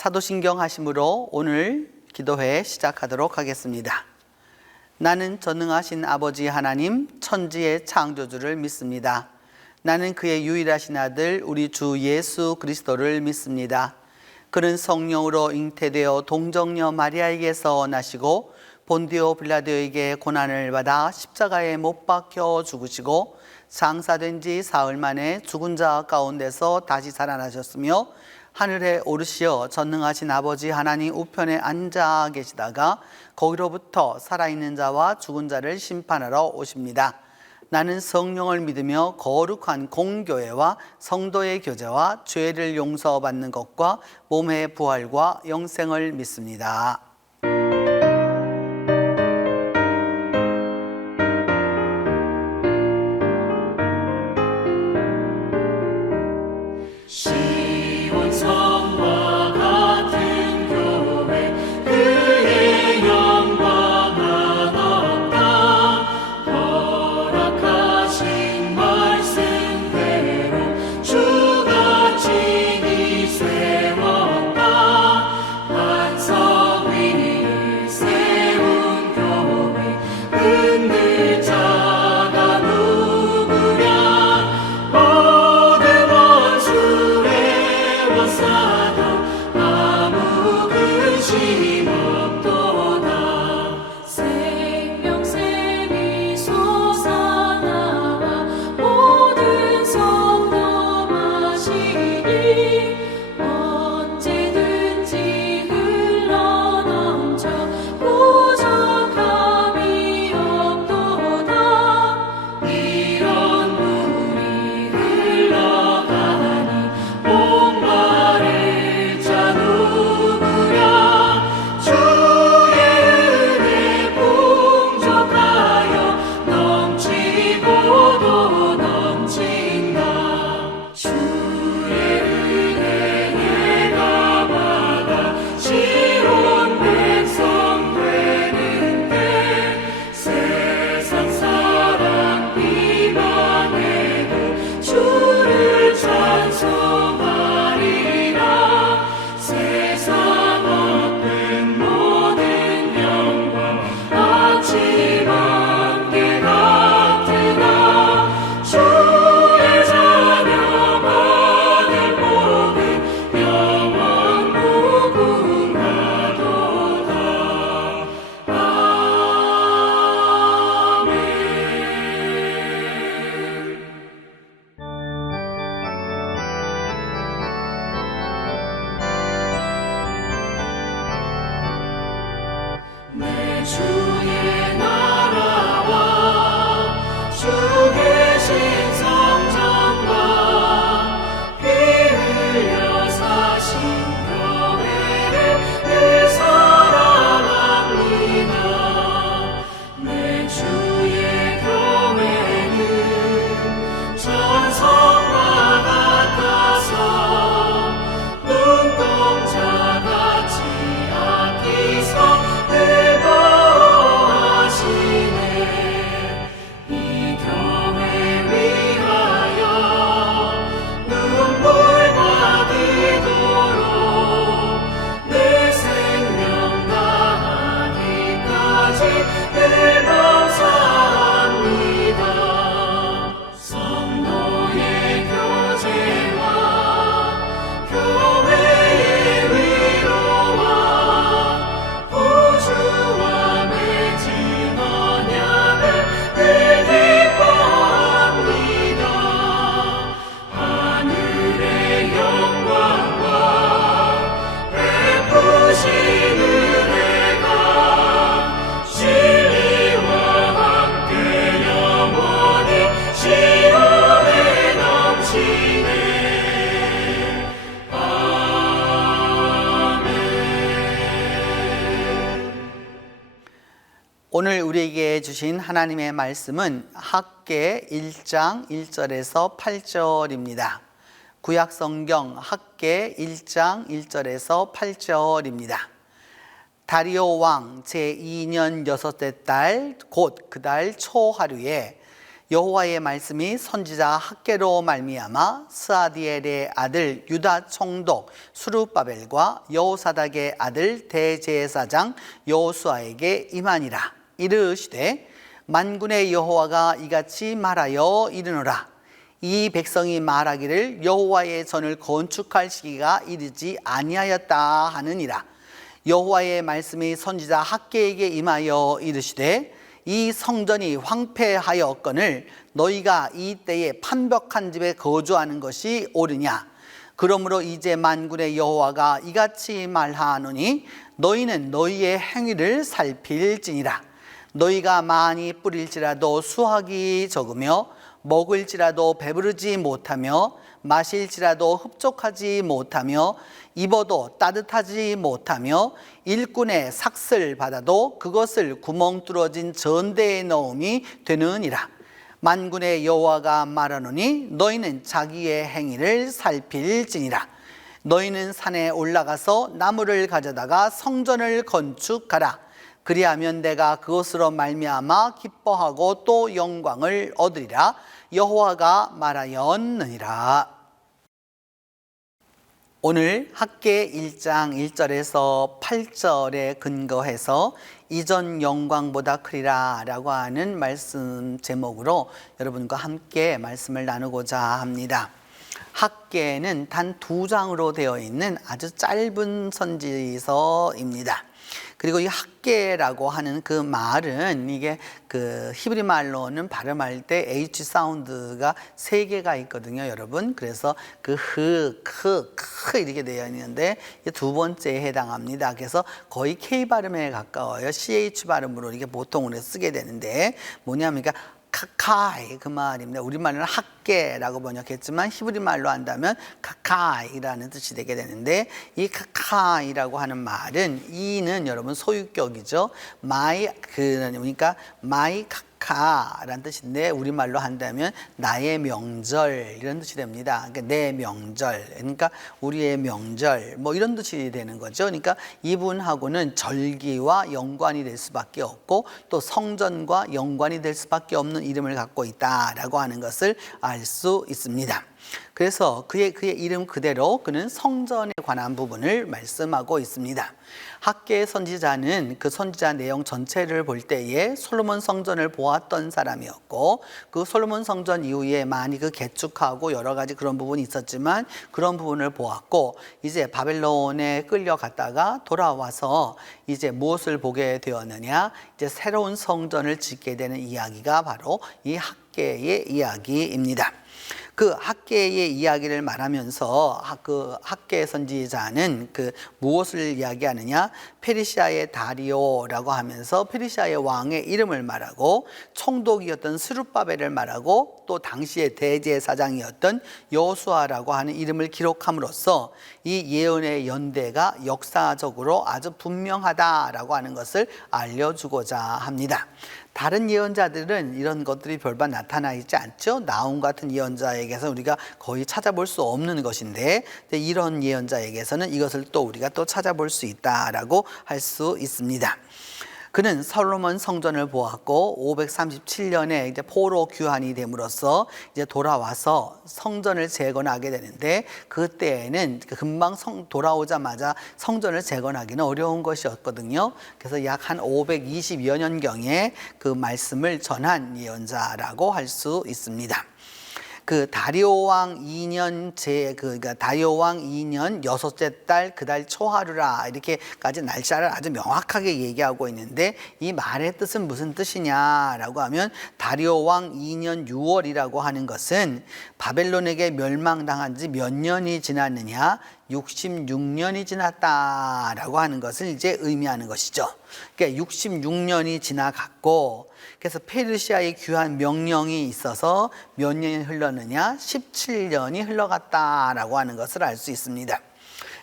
사도신경 하심으로 오늘 기도회 시작하도록 하겠습니다. 나는 전능하신 아버지 하나님 천지의 창조주를 믿습니다. 나는 그의 유일하신 아들 우리 주 예수 그리스도를 믿습니다. 그는 성령으로 잉태되어 동정녀 마리아에게서 나시고 본디오 빌라도에게 고난을 받아 십자가에 못 박혀 죽으시고 장사된 지 사흘 만에 죽은 자 가운데서 다시 살아나셨으며 하늘에 오르시어 전능하신 아버지 하나님 우편에 앉아 계시다가 거기로부터 살아있는 자와 죽은 자를 심판하러 오십니다. 나는 성령을 믿으며 거룩한 공교회와 성도의 교제와 죄를 용서받는 것과 몸의 부활과 영생을 믿습니다. 오늘 우리에게 주신 하나님의 말씀은 학개 1장 1절에서 8절입니다. 구약성경 학개 1장 1절에서 8절입니다. 다리오 왕 제2년 여섯째 달 곧 그 달 초하루에 여호와의 말씀이 선지자 학개로 말미암아 스아디엘의 아들 유다 총독 수룹바벨과 여호사닥의 아들 대제사장 여호수아에게 임하니라. 이르시되 만군의 여호와가 이같이 말하여 이르노라. 이 백성이 말하기를 여호와의 전을 건축할 시기가 이르지 아니하였다 하느니라. 여호와의 말씀이 선지자 학개에게 임하여 이르시되 이 성전이 황폐하였거늘 너희가 이 때에 판벽한 집에 거주하는 것이 옳으냐. 그러므로 이제 만군의 여호와가 이같이 말하노니 너희는 너희의 행위를 살필지니라. 너희가 많이 뿌릴지라도 수확이 적으며 먹을지라도 배부르지 못하며 마실지라도 흡족하지 못하며 입어도 따뜻하지 못하며 일꾼의 삭슬 받아도 그것을 구멍 뚫어진 전대에 넣음이 되느니라. 만군의 여호와가 말하노니 너희는 자기의 행위를 살필지니라. 너희는 산에 올라가서 나무를 가져다가 성전을 건축하라. 그리하면 내가 그것으로 말미암아 기뻐하고 또 영광을 얻으리라. 여호와가 말하였느니라. 오늘 학개 1장 1절에서 8절에 근거해서 이전 영광보다 크리라 라고 하는 말씀 제목으로 여러분과 함께 말씀을 나누고자 합니다. 학개는 단 2장으로 되어 있는 아주 짧은 선지서입니다. 그리고 이 학개라고 하는 그 말은 이게 그 히브리 말로는 발음할 때 H 사운드가 3개가 있거든요, 여러분. 그래서 그 크 이렇게 되어 있는데 두 번째에 해당합니다. 그래서 거의 K 발음에 가까워요. CH 발음으로 이게 보통 우리가 쓰게 되는데 뭐냐면 그러니까 카카이 그 말입니다. 우리말로는 학개라고 번역했지만 히브리 말로 한다면 카카이라는 뜻이 되게 되는데 이 카카이라고 하는 말은 이는 여러분 소유격이죠. 그러니까 마이 카라는 뜻인데 우리말로 한다면 나의 명절 이런 뜻이 됩니다. 그러니까 내 명절, 그러니까 우리의 명절 뭐 이런 뜻이 되는 거죠. 그러니까 이분하고는 절기와 연관이 될 수밖에 없고 또 성전과 연관이 될 수밖에 없는 이름을 갖고 있다라고 하는 것을 알 수 있습니다. 그래서 그의 이름 그대로 그는 성전에 관한 부분을 말씀하고 있습니다. 학개 선지자는 그 선지자 내용 전체를 볼 때에 솔로몬 성전을 보았던 사람이었고 그 솔로몬 성전 이후에 많이 그 개축하고 여러 가지 그런 부분이 있었지만 그런 부분을 보았고 이제 바벨론에 끌려갔다가 돌아와서 이제 무엇을 보게 되었느냐, 이제 새로운 성전을 짓게 되는 이야기가 바로 이 학개의 이야기입니다. 그 학개의 이야기를 말하면서 그 학개 선지자는 그 무엇을 이야기하느냐, 페르시아의 다리오라고 하면서 페르시아의 왕의 이름을 말하고 총독이었던 스룹바벨을 말하고 또 당시의 대제사장이었던 여호수아라고 하는 이름을 기록함으로써 이 예언의 연대가 역사적으로 아주 분명하다라고 하는 것을 알려주고자 합니다. 다른 예언자들은 이런 것들이 별반 나타나 있지 않죠. 나훔 같은 예언자에게서 우리가 거의 찾아볼 수 없는 것인데 이런 예언자에게서는 이것을 또 우리가 또 찾아볼 수 있다라고 할 수 있습니다. 그는 솔로몬 성전을 보았고 537년에 이제 포로 귀환이 됨으로써 이제 돌아와서 성전을 재건하게 되는데 그때에는 금방 돌아오자마자 성전을 재건하기는 어려운 것이었거든요. 그래서 약 한 520여 년경에 그 말씀을 전한 예언자라고 할 수 있습니다. 그 다리오 왕 2년 그러니까 다리오 왕 2년 여섯째 달 그 달 초하루라 이렇게까지 날짜를 아주 명확하게 얘기하고 있는데 이 말의 뜻은 무슨 뜻이냐라고 하면 다리오 왕 2년 6월이라고 하는 것은 바벨론에게 멸망당한 지 몇 년이 지났느냐, 66년이 지났다라고 하는 것을 이제 의미하는 것이죠. 그러니까 66년이 지나갔고 그래서 페르시아의 귀환 명령이 있어서 몇 년이 흘렀느냐, 17년이 흘러갔다라고 하는 것을 알 수 있습니다.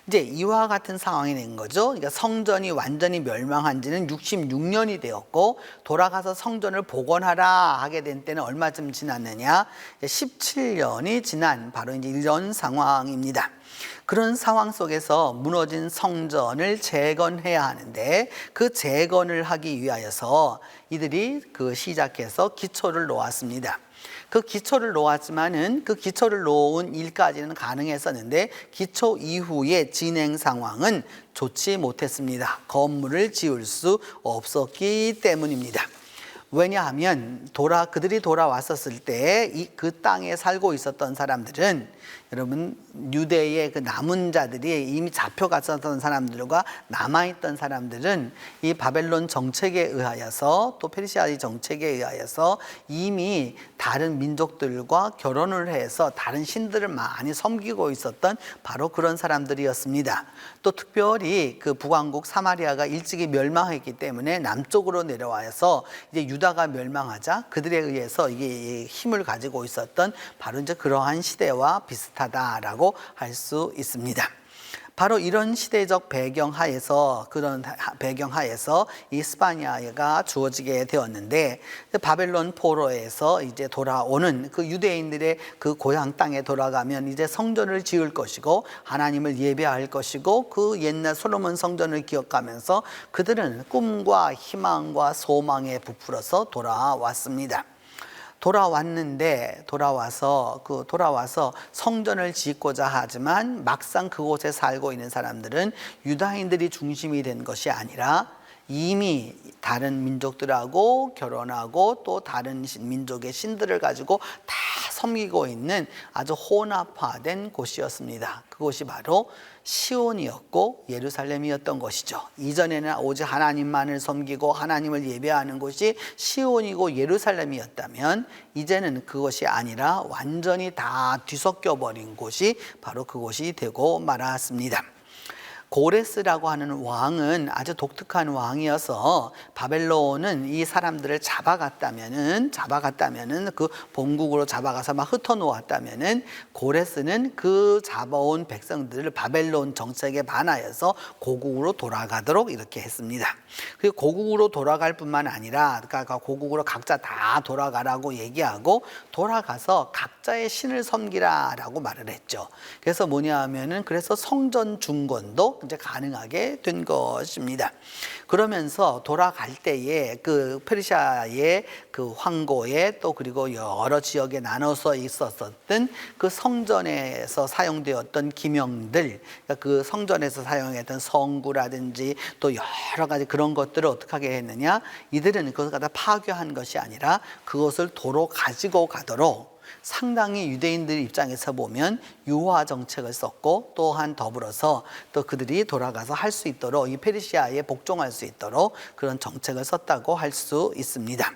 이제 이와 같은 상황이 된 거죠. 그러니까 성전이 완전히 멸망한 지는 66년이 되었고 돌아가서 성전을 복원하라 하게 된 때는 얼마쯤 지났느냐, 17년이 지난 바로 이제 이런 상황입니다. 그런 상황 속에서 무너진 성전을 재건해야 하는데 그 재건을 하기 위하여서 이들이 그 시작해서 기초를 놓았습니다. 그 기초를 놓았지만은 그 기초를 놓은 일까지는 가능했었는데 기초 이후의 진행 상황은 좋지 못했습니다. 건물을 지을 수 없었기 때문입니다. 왜냐하면 그들이 돌아왔었을 때 그 땅에 살고 있었던 사람들은, 여러분, 유대의 그 남은 자들이 이미 잡혀갔었던 사람들과 남아있던 사람들은 이 바벨론 정책에 의하여서, 또 페르시아의 정책에 의하여서 이미 다른 민족들과 결혼을 해서 다른 신들을 많이 섬기고 있었던 바로 그런 사람들이었습니다. 또 특별히 그 북왕국 사마리아가 일찍이 멸망했기 때문에 남쪽으로 내려와서 이제 유다가 멸망하자 그들에 의해서 이게 힘을 가지고 있었던 바로 이제 그러한 시대와 비슷하다라고 할 수 있습니다. 바로 이런 시대적 배경하에서, 그런 배경하에서 이 스파냐가 주어지게 되었는데, 바벨론 포로에서 이제 돌아오는 그 유대인들의 그 고향 땅에 돌아가면 이제 성전을 지을 것이고 하나님을 예배할 것이고, 그 옛날 솔로몬 성전을 기억하면서 그들은 꿈과 희망과 소망에 부풀어서 돌아왔습니다. 돌아와서 성전을 짓고자 하지만 막상 그곳에 살고 있는 사람들은 유다인들이 중심이 된 것이 아니라 이미 다른 민족들하고 결혼하고 또 다른 민족의 신들을 가지고 다 섬기고 있는 아주 혼합화된 곳이었습니다. 그곳이 바로 시온이었고 예루살렘이었던 것이죠. 이전에는 오직 하나님만을 섬기고 하나님을 예배하는 곳이 시온이고 예루살렘이었다면, 이제는 그것이 아니라 완전히 다 뒤섞여 버린 곳이 바로 그곳이 되고 말았습니다. 고레스라고 하는 왕은 아주 독특한 왕이어서 바벨론은 이 사람들을 잡아갔다면은 그 본국으로 잡아가서 막 흩어놓았다면은, 고레스는 그 잡아온 백성들을 바벨론 정책에 반하여서 고국으로 돌아가도록 이렇게 했습니다. 그리고 고국으로 돌아갈 뿐만 아니라, 그러니까 고국으로 각자 다 돌아가라고 얘기하고 돌아가서 각자의 신을 섬기라라고 말을 했죠. 그래서 뭐냐 하면은, 그래서 성전 중건도 이제 가능하게 된 것입니다. 그러면서 돌아갈 때에 그 페르시아의 그 황고에 또 그리고 여러 지역에 나눠서 있었던 그 성전에서 사용되었던 기명들, 그러니까 그 성전에서 사용했던 성구라든지 또 여러 가지 그런 것들을 어떻게 하게 했느냐, 이들은 그것을 갖다 파괴한 것이 아니라 그것을 도로 가지고 가도록 상당히 유대인들 입장에서 보면 유화 정책을 썼고, 또한 더불어서 또 그들이 돌아가서 할 수 있도록, 이 페르시아에 복종할 수 있도록 그런 정책을 썼다고 할 수 있습니다.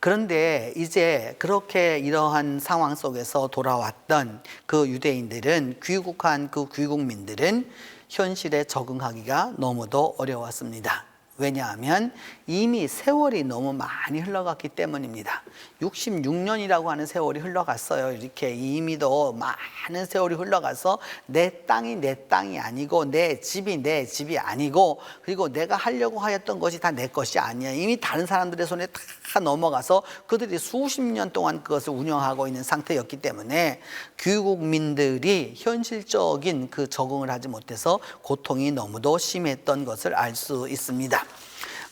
그런데 이제 그렇게 이러한 상황 속에서 돌아왔던 그 유대인들은, 귀국한 그 귀국민들은 현실에 적응하기가 너무도 어려웠습니다. 왜냐하면 이미 세월이 너무 많이 흘러갔기 때문입니다. 66년이라고 하는 세월이 흘러갔어요. 이렇게 이미도 많은 세월이 흘러가서 내 땅이 내 땅이 아니고 내 집이 내 집이 아니고, 그리고 내가 하려고 하였던 것이 다 내 것이 아니야. 이미 다른 사람들의 손에 다 넘어가서 그들이 수십 년 동안 그것을 운영하고 있는 상태였기 때문에 귀국민들이 현실적인 그 적응을 하지 못해서 고통이 너무도 심했던 것을 알 수 있습니다.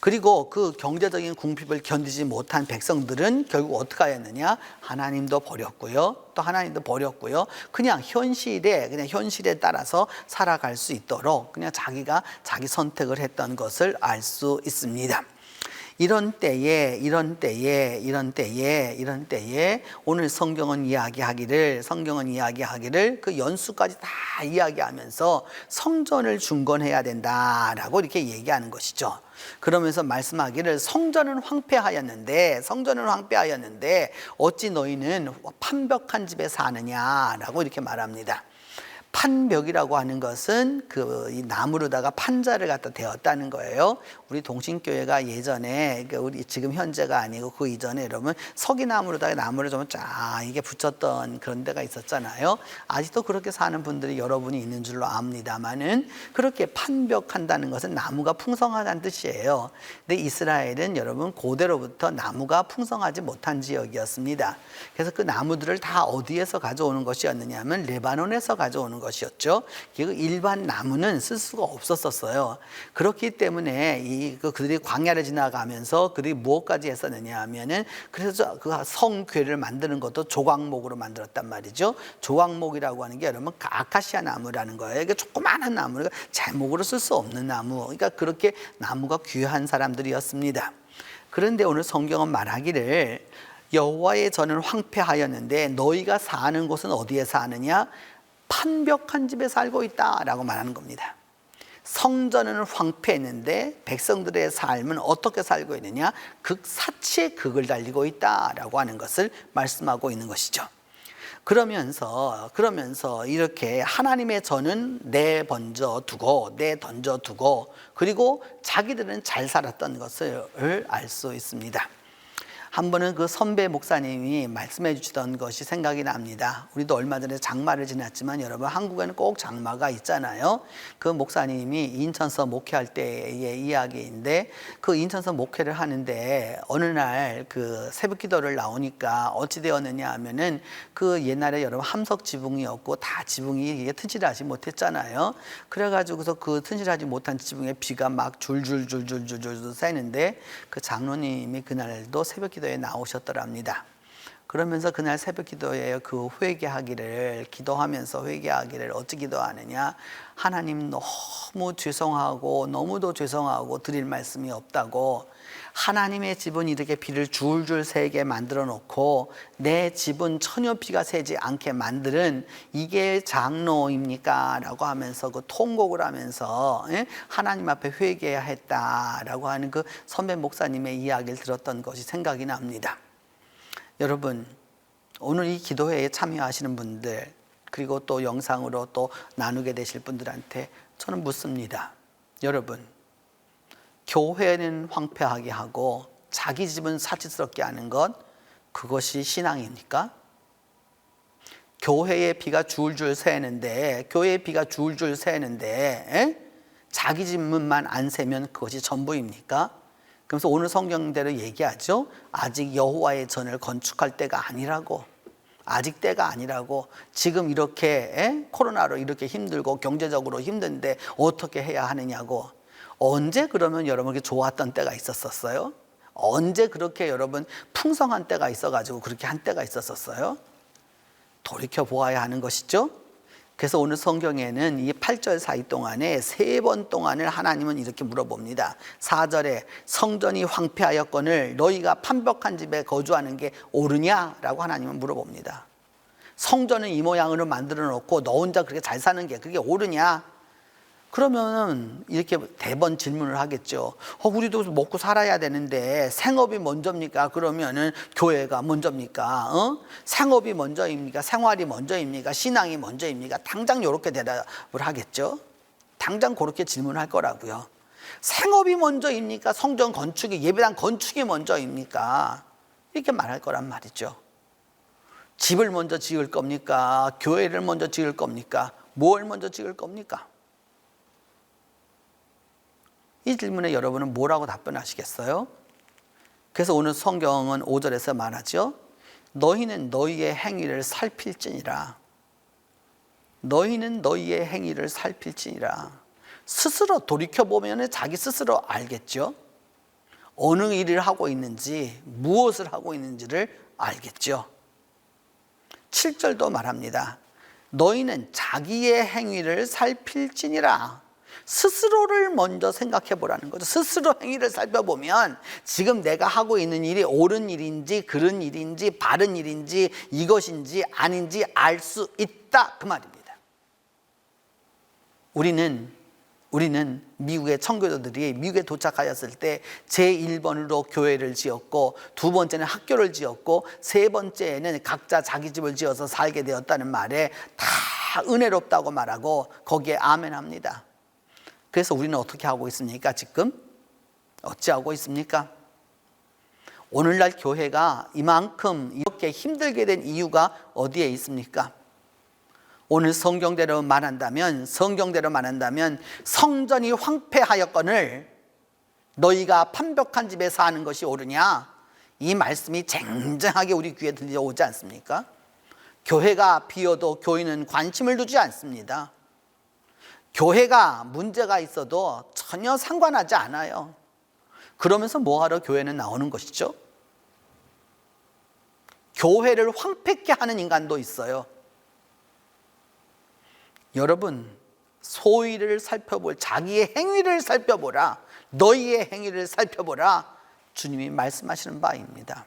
그리고 그 경제적인 궁핍을 견디지 못한 백성들은 결국 어떻게 하였느냐, 하나님도 버렸고요, 또 하나님도 버렸고요, 그냥 현실에 따라서 살아갈 수 있도록 그냥 자기가 자기 선택을 했던 것을 알 수 있습니다. 이런 때에 오늘 성경은 이야기하기를 그 연수까지 다 이야기하면서 성전을 중건해야 된다라고 이렇게 얘기하는 것이죠. 그러면서 말씀하기를 성전은 황폐하였는데 어찌 너희는 판벽한 집에 사느냐라고 이렇게 말합니다. 판벽이라고 하는 것은 이 나무로다가 판자를 갖다 대었다는 거예요. 우리 동신교회가 예전에, 우리 지금 현재가 아니고 그 이전에 여러분 서기나무로다가 나무를 좀 쫙 이게 붙였던 그런 데가 있었잖아요. 아직도 그렇게 사는 분들이 여러분이 있는 줄로 압니다만은, 그렇게 판벽한다는 것은 나무가 풍성하다는 뜻이에요. 근데 이스라엘은 여러분 고대로부터 나무가 풍성하지 못한 지역이었습니다. 그래서 그 나무들을 다 어디에서 가져오는 것이었느냐 하면 레바논에서 가져오는 것이었죠. 일반 나무는 쓸 수가 없었어요. 그렇기 때문에 그들이 광야를 지나가면서 그들이 무엇까지 했었느냐 하면은, 그래서 그 성궤를 만드는 것도 조각목으로 만들었단 말이죠. 조각목이라고 하는 게 여러분 아카시아 나무라는 거예요. 이게 조그마한 나무가 제목으로 쓸 수 없는 나무. 그러니까 그렇게 나무가 귀한 사람들이었습니다. 그런데 오늘 성경은 말하기를 여호와의 전은 황폐하였는데 너희가 사는 곳은 어디에 사느냐? 판벽한 집에 살고 있다라고 말하는 겁니다. 성전은 황폐했는데 백성들의 삶은 어떻게 살고 있느냐? 극사치에 극을 달리고 있다라고 하는 것을 말씀하고 있는 것이죠. 그러면서 이렇게 하나님의 전은 내던져 두고 그리고 자기들은 잘 살았던 것을 알 수 있습니다. 한 번은 그 선배 목사님이 말씀해 주시던 것이 생각이 납니다. 우리도 얼마 전에 장마를 지났지만 여러분 한국에는 꼭 장마가 있잖아요. 그 목사님이 인천서 목회할 때의 이야기인데, 그 인천서 목회를 하는데 어느 날 그 새벽 기도를 나오니까 어찌 되었느냐 하면은, 그 옛날에 여러분 함석 지붕이었고 다 지붕이 이게 튼실하지 못했잖아요. 그래가지고서 그 튼실하지 못한 지붕에 비가 막 줄줄 새는데, 그 장로님이 그날도 새벽 기도에 나오셨더랍니다. 그러면서 그날 새벽 기도에 그 기도하면서 회개하기를 어찌 기도하느냐? 하나님 너무 죄송하고 너무도 죄송하고 드릴 말씀이 없다고, 하나님의 집은 이렇게 비를 줄줄 새게 만들어 놓고 내 집은 전혀 비가 새지 않게 만드는 이게 장로입니까? 라고 하면서 그 통곡을 하면서 하나님 앞에 회개해야 했다라고 하는 그 선배 목사님의 이야기를 들었던 것이 생각이 납니다. 여러분, 오늘 이 기도회에 참여하시는 분들, 그리고 또 영상으로 또 나누게 되실 분들한테 저는 묻습니다. 여러분, 교회는 황폐하게 하고 자기 집은 사치스럽게 하는 것, 그것이 신앙입니까? 교회에 비가 줄줄 새는데 자기 집문만 안 새면 그것이 전부입니까? 그래서 오늘 성경대로 얘기하죠. 아직 여호와의 전을 건축할 때가 아니라고. 아직 때가 아니라고. 지금 이렇게 코로나로 이렇게 힘들고 경제적으로 힘든데 어떻게 해야 하느냐고. 언제 그러면 여러분 좋았던 때가 있었어요? 언제 그렇게 여러분 풍성한 때가 있어가지고 그렇게 한 때가 있었어요? 돌이켜 보아야 하는 것이죠. 그래서 오늘 성경에는 이 8절 사이 동안에 3번 동안을 하나님은 이렇게 물어봅니다. 4절에 성전이 황폐하였거늘 너희가 판벽한 집에 거주하는 게 옳으냐라고 하나님은 물어봅니다. 성전은 이 모양으로 만들어 놓고 너 혼자 그렇게 잘 사는 게 그게 옳으냐? 그러면 이렇게 대번 질문을 하겠죠. 우리도 먹고 살아야 되는데 생업이 먼저입니까? 그러면은 교회가 먼저입니까? 생업이 먼저입니까? 생활이 먼저입니까? 신앙이 먼저입니까? 당장 이렇게 대답을 하겠죠. 당장 그렇게 질문할 거라고요. 생업이 먼저입니까? 성전 건축이, 예배당 건축이 먼저입니까? 이렇게 말할 거란 말이죠. 집을 먼저 지을 겁니까? 교회를 먼저 지을 겁니까? 뭘 먼저 지을 겁니까? 이 질문에 여러분은 뭐라고 답변하시겠어요? 그래서 오늘 성경은 5절에서 말하죠. 너희는 너희의 행위를 살필지니라. 너희는 너희의 행위를 살필지니라. 스스로 돌이켜보면 자기 스스로 알겠죠. 어느 일을 하고 있는지, 무엇을 하고 있는지를 알겠죠. 7절도 말합니다. 너희는 자기의 행위를 살필지니라. 스스로를 먼저 생각해 보라는 거죠. 스스로 행위를 살펴보면 지금 내가 하고 있는 일이 옳은 일인지 그른 일인지 바른 일인지 이것인지 아닌지 알 수 있다, 그 말입니다. 우리는 미국의 청교도들이 미국에 도착하였을 때 제1번으로 교회를 지었고, 두 번째는 학교를 지었고, 세 번째는 각자 자기 집을 지어서 살게 되었다는 말에 다 은혜롭다고 말하고 거기에 아멘합니다. 그래서 우리는 어떻게 하고 있습니까? 지금 어찌하고 있습니까? 오늘날 교회가 이만큼 이렇게 힘들게 된 이유가 어디에 있습니까? 오늘 성경대로 말한다면 성전이 황폐하였거늘 너희가 판벽한 집에 사는 것이 옳으냐? 이 말씀이 쟁쟁하게 우리 귀에 들려오지 않습니까? 교회가 비어도 교인은 관심을 두지 않습니다. 교회가 문제가 있어도 전혀 상관하지 않아요. 그러면서 뭐하러 교회는 나오는 것이죠? 교회를 황폐케 하는 인간도 있어요. 여러분, 소위를 살펴볼, 자기의 행위를 살펴보라. 너희의 행위를 살펴보라. 주님이 말씀하시는 바입니다.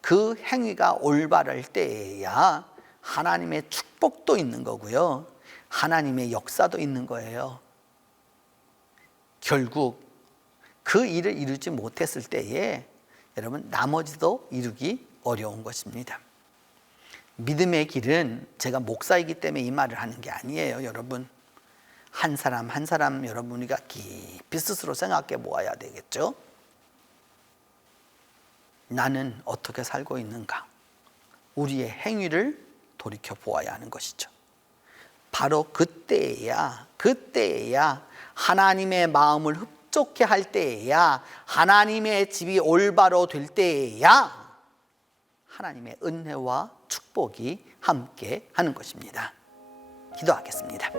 그 행위가 올바를 때에야 하나님의 축복도 있는 거고요, 하나님의 역사도 있는 거예요. 결국 그 일을 이루지 못했을 때에 여러분, 나머지도 이루기 어려운 것입니다. 믿음의 길은, 제가 목사이기 때문에 이 말을 하는 게 아니에요. 여러분, 한 사람 한 사람 여러분이가 깊이 스스로 생각해 보아야 되겠죠. 나는 어떻게 살고 있는가? 우리의 행위를 돌이켜 보아야 하는 것이죠. 바로 그때에야 하나님의 마음을 흡족해 할 때에야, 하나님의 집이 올바로 될 때에야 하나님의 은혜와 축복이 함께 하는 것입니다. 기도하겠습니다.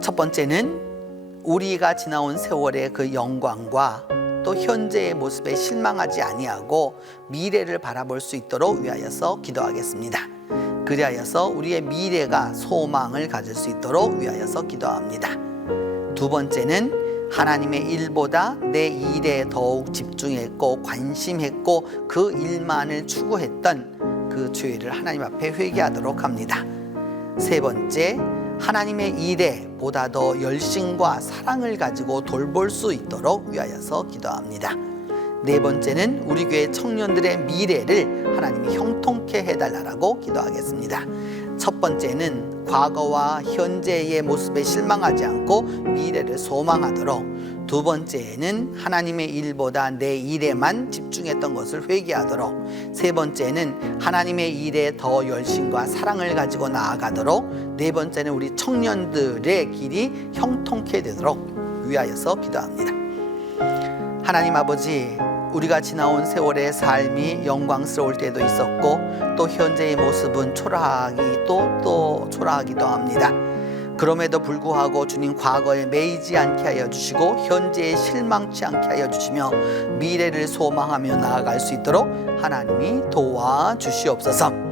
첫 번째는 우리가 지나온 세월의 그 영광과 또 현재의 모습에 실망하지 아니하고 미래를 바라볼 수 있도록 위하여서 기도하겠습니다. 그리하여서 우리의 미래가 소망을 가질 수 있도록 위하여서 기도합니다. 두 번째는 하나님의 일보다 내 일에 더욱 집중했고 관심했고 그 일만을 추구했던 그 죄를 하나님 앞에 회개하도록 합니다. 세 번째, 하나님의 일에 보다 더 열심과 사랑을 가지고 돌볼 수 있도록 위하여서 기도합니다. 네 번째는 우리 교회 청년들의 미래를 하나님이 형통케 해달라고 기도하겠습니다. 첫 번째는 과거와 현재의 모습에 실망하지 않고 미래를 소망하도록, 두 번째는 하나님의 일보다 내 일에만 집중했던 것을 회개하도록, 세 번째는 하나님의 일에 더 열심과 사랑을 가지고 나아가도록, 네 번째는 우리 청년들의 길이 형통케 되도록 위하여서 기도합니다. 하나님 아버지, 우리가 지나온 세월의 삶이 영광스러울 때도 있었고 또 현재의 모습은 초라하기도 합니다. 그럼에도 불구하고 주님, 과거에 매이지 않게 하여 주시고 현재에 실망치 않게 하여 주시며 미래를 소망하며 나아갈 수 있도록 하나님이 도와주시옵소서.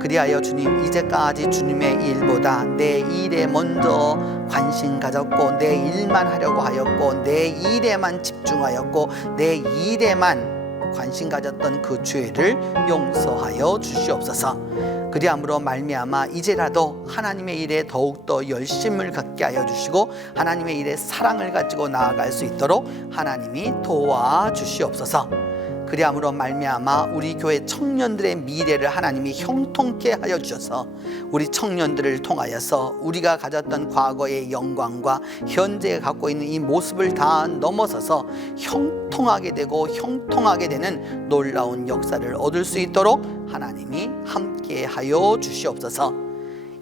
그리하여 주님, 이제까지 주님의 일보다 내 일에 먼저 관심 가졌고 내 일만 하려고 하였고 내 일에만 집중하였고 내 일에만 관심 가졌던 그 죄를 용서하여 주시옵소서. 그리함으로 말미암아 이제라도 하나님의 일에 더욱더 열심을 갖게 하여 주시고 하나님의 일에 사랑을 가지고 나아갈 수 있도록 하나님이 도와주시옵소서. 그리함으로 말미암아 우리 교회 청년들의 미래를 하나님이 형통케 하여 주셔서 우리 청년들을 통하여서 우리가 가졌던 과거의 영광과 현재에 갖고 있는 이 모습을 다 넘어서서 형통하게 되고 형통하게 되는 놀라운 역사를 얻을 수 있도록 하나님이 함께 하여 주시옵소서.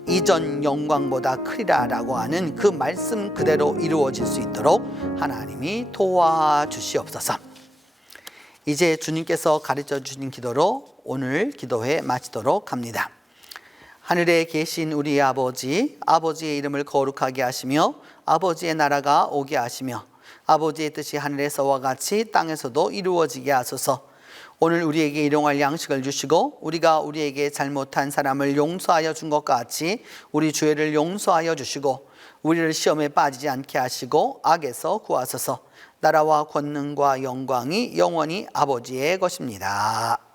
이전 영광보다 크리라 라고 하는 그 말씀 그대로 이루어질 수 있도록 하나님이 도와주시옵소서. 이제 주님께서 가르쳐 주신 기도로 오늘 기도회 마치도록 합니다. 하늘에 계신 우리 아버지, 아버지의 이름을 거룩하게 하시며 아버지의 나라가 오게 하시며 아버지의 뜻이 하늘에서와 같이 땅에서도 이루어지게 하소서. 오늘 우리에게 일용할 양식을 주시고 우리가 우리에게 잘못한 사람을 용서하여 준 것 같이 우리 죄를 용서하여 주시고 우리를 시험에 빠지지 않게 하시고 악에서 구하소서. 나라와 권능과 영광이 영원히 아버지의 것입니다.